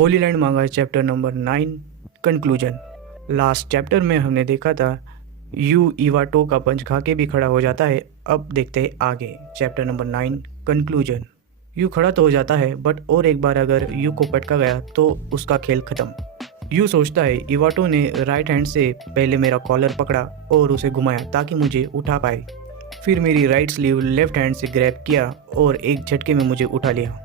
Holi land मांगा chapter number 9 conclusion. Last chapter में हमने देखा था यू इवाटो का पंच खा के भी खड़ा हो जाता है। अब देखते हैं आगे चैप्टर नंबर 9 कंक्लूजन। यू खड़ा तो हो जाता है बट और एक बार अगर यू को पटका गया तो उसका खेल खत्म। यू सोचता है इवाटो ने राइट हैंड से पहले मेरा कॉलर पकड़ा और उसे घुमाया ताकि मुझे उठा पाए, फिर मेरी राइट स्लीव लेफ्ट हैंड से ग्रैब किया और एक झटके में मुझे उठा लिया।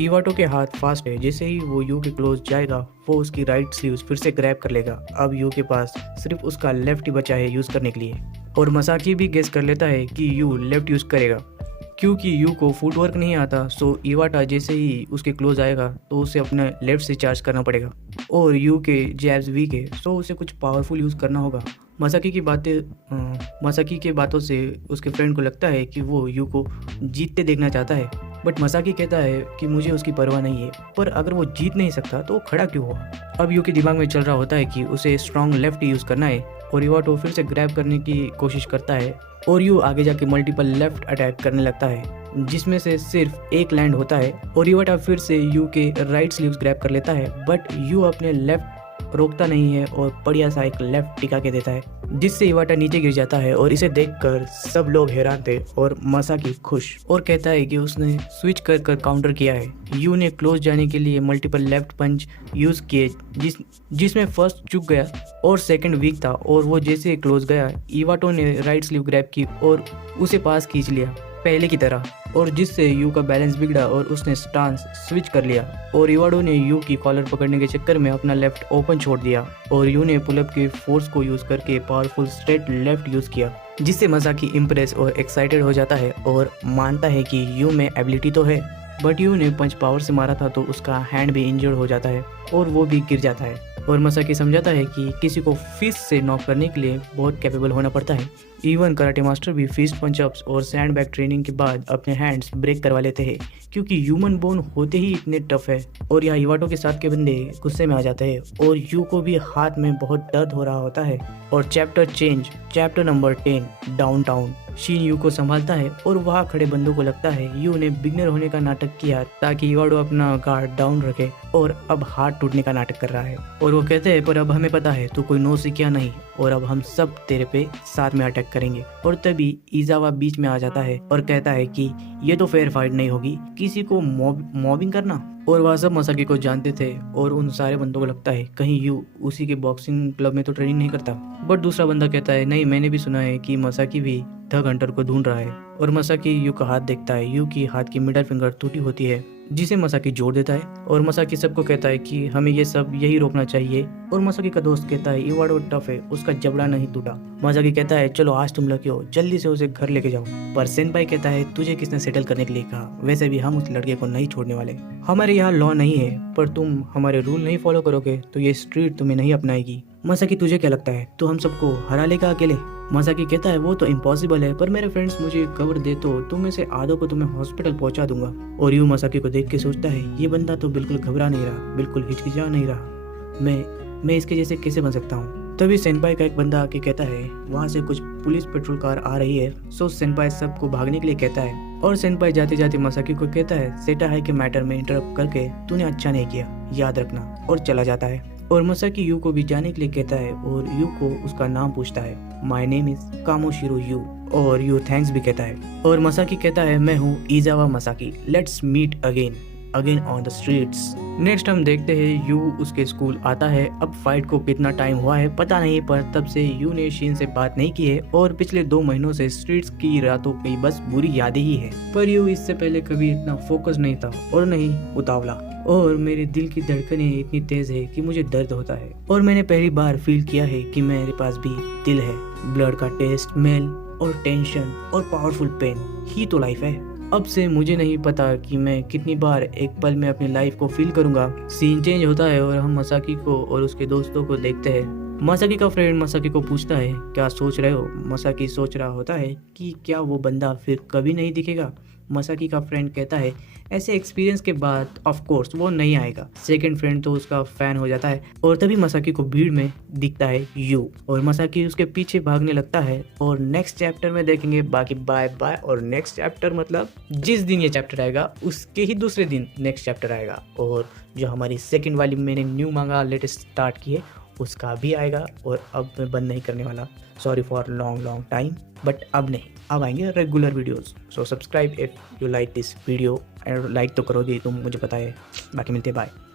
इवाटो के हाथ फास्ट है, जैसे ही वो यू के क्लोज जाएगा वो उसकी राइट स्लीव्स फिर से ग्रैब कर लेगा। अब यू के पास सिर्फ उसका लेफ्ट ही बचा है यूज़ करने के लिए, और मसाकी भी गेस कर लेता है कि यू लेफ्ट यूज़ करेगा। क्योंकि यू को फुटवर्क नहीं आता सो इवाटा जैसे ही उसके क्लोज आएगा तो उसे अपने लेफ्ट से चार्ज करना पड़ेगा, और यू के जैब्स वीक है सो उसे कुछ पावरफुल यूज़ करना होगा। मसाकी के बातों से उसके फ्रेंड को लगता है कि वो यू को जीतते देखना चाहता है, बट मसाकी कहता है कि मुझे उसकी परवाह नहीं है, पर अगर वो जीत नहीं सकता तो खड़ा क्यों हुआ। अब यू के दिमाग में चल रहा होता है कि उसे स्ट्रॉन्ग लेफ्ट यूज़ करना है, और इवाटो फिर से ग्रैब करने की कोशिश करता है और यू आगे जाके मल्टीपल लेफ्ट अटैक करने लगता है जिसमें से सिर्फ एक लैंड होता है, और इवाटा फिर से यू के राइट स्लीव्स ग्रैब कर लेता है, बट यू अपने लेफ्ट रोकता नहीं है और बढ़िया सा एक लेफ्ट टिका के देता है जिससे इवाटा नीचे गिर जाता है। और इसे देखकर सब लोग हैरान थे और मसाकी खुश, और कहता है कि उसने स्विच कर कर काउंटर किया है। यू ने क्लोज जाने के लिए मल्टीपल लेफ्ट पंच यूज़ किए जिसमें फर्स्ट चुक गया और सेकंड वीक था, और वो जैसे क्लोज गया इवाटो ने राइट स्लीव ग्रैब की और उसे पास खींच लिया पहले की तरह, और जिससे यू का बैलेंस बिगड़ा और उसने स्टांस स्विच कर लिया, और इवाडो ने यू की कॉलर पकड़ने के चक्कर में अपना लेफ्ट ओपन छोड़ दिया, और यू ने पुलअप के फोर्स को यूज़ करके पावरफुल स्ट्रेट लेफ्ट यूज़ किया जिससे मसाकी इम्प्रेस और एक्साइटेड हो जाता है और मानता है कि यू में एबिलिटी तो है, बट यू ने पंच पावर से मारा था तो उसका हैंड भी इंजर्ड हो जाता है और वो भी गिर जाता है। और मसाकी समझाता है कि किसी को फिस्ट से नॉक करने के लिए बहुत कैपेबल होना पड़ता है। इवन कराटे मास्टर भी फिस्ट पंचअप्स और सैंड बैग ट्रेनिंग के बाद अपने हैंड्स ब्रेक करवा लेते हैं क्योंकि ह्यूमन बोन होते ही इतने टफ है। और यहाँ इवाटो के साथ के बंदे गुस्से में आ जाते हैं और यू को भी हाथ में बहुत दर्द हो रहा होता है। और chapter change, chapter number 10 downtown. शीन यू को संभालता है और वहाँ खड़े बंदों को लगता है यू ने बिगनर होने का नाटक किया ताकि इवाडो अपना गार्ड डाउन रखे और अब हाथ टूटने का नाटक कर रहा है। और वो कहते हैं पर अब हमें पता है तू कोई नो सीखिया नहीं और अब हम सब तेरे पे साथ में अटैक करेंगे। और तभी इजावा बीच में आ जाता है और कहता है कि ये तो फेयर फाइट नहीं होगी, किसी को मॉबिंग करना। और वह सब मसाकी को जानते थे और उन सारे बंदों को लगता है कहीं यू उसी के बॉक्सिंग क्लब में तो ट्रेनिंग नहीं करता। बट दूसरा बंदा कहता है नहीं, मैंने भी सुना है कि मसाकी भी द हंटर को ढूंढ रहा है। और मसाकी यू का हाथ देखता है, यू की हाथ की मिडल फिंगर टूटी होती है जिसे मसाकी जोड़ देता है। और मसाकी सबको कहता है कि हमें ये सब यही रोकना चाहिए। और मसाकी का दोस्त कहता है इवाडो टफ है, उसका जबड़ा नहीं टूटा। मसाकी कहता है चलो आज तुम लकी हो, जल्दी से उसे घर लेके जाओ। पर सेनपाई कहता है तुझे किसने सेटल करने के लिए कहा, वैसे भी हम उस लड़के को नहीं छोड़ने वाले। हमारे यहाँ लॉ नहीं है, पर तुम हमारे रूल नहीं फॉलो करोगे तो ये स्ट्रीट तुम्हें नहीं अपनाएगी। मसाकी तुझे क्या लगता है तू हम सबको हरा लेगा अकेले? मसाकी कहता है वो तो इम्पॉसिबल है, पर मेरे फ्रेंड्स मुझे कवर दे तो तुम में से आधों को तुम्हें हॉस्पिटल पहुंचा दूंगा। और यू मसाकी को देख के सोचता है ये बंदा तो बिल्कुल घबरा नहीं रहा, बिल्कुल हिचकिचा नहीं रहा, मैं इसके जैसे कैसे बन सकता हूँ। तभी सेनपाई का एक बंदा आके कहता है वहाँ से कुछ पुलिस पेट्रोल कार आ रही है। सो सेनपाई सबको भागने के लिए कहता है, और सेनपाई जाते जाते मसाकी को कहता है सेटा हाई के मैटर में इंटरप्ट करके तूने अच्छा नहीं किया, याद रखना, और चला जाता है। और मसाकी यू को भी जाने के लिए कहता है और यू को उसका नाम पूछता है, my name is Kamoshiro you, और यू थैंक्स भी कहता है। और मसाकी कहता है मैं हूँ Izawa Masaki, let's meet again on the streets. Next हम देखते हैं यू उसके स्कूल आता है। अब फाइट को कितना टाइम हुआ है पता नहीं, पर तब से यू ने शीन से बात नहीं की है और पिछले 2 महीनों से स्ट्रीट्स की रातों की बस बुरी यादें ही है। पर यू इससे पहले कभी इतना फोकस नहीं था और नहीं उतावला। और मेरे दिल की धड़कनें इतनी तेज है कि मुझे दर्द होता है, और मैंने पहली बार फील किया है कि मेरे पास भी दिल है। ब्लड का टेस्ट, स्मेल और टेंशन और पावरफुल पेन ही तो लाइफ है। अब से मुझे नहीं पता कि मैं कितनी बार एक पल में अपनी लाइफ को फील करूंगा। सीन चेंज होता है और हम मसाकी को और उसके दोस्तों को देखते हैं। मसाकी का फ्रेंड मसाकी को पूछता है क्या सोच रहे हो। मसाकी सोच रहा होता है कि क्या वो बंदा फिर कभी नहीं दिखेगा। मसाकी का फ्रेंड कहता है ऐसे एक्सपीरियंस के बाद ऑफ कोर्स वो नहीं आएगा। सेकंड फ्रेंड तो उसका फैन हो जाता है और तभी मसाकी को भीड़ में दिखता है यू और मसाकी उसके पीछे भागने लगता है। और नेक्स्ट चैप्टर में देखेंगे। बाकी बाय बाय। और नेक्स्ट चैप्टर मतलब जिस दिन ये चैप्टर आएगा उसके ही दूसरे दिन नेक्स्ट चैप्टर आएगा। और जो हमारी सेकेंड वाली मैंने न्यू मांगा लेटेस्ट स्टार्ट की है उसका भी आएगा। और अब मैं बंद नहीं करने वाला, sorry for long time, but अब नहीं, अब आएंगे regular videos. So subscribe if you like this video. And like तो करोगे तुम, मुझे पता है। बाकी मिलते हैं, बाय।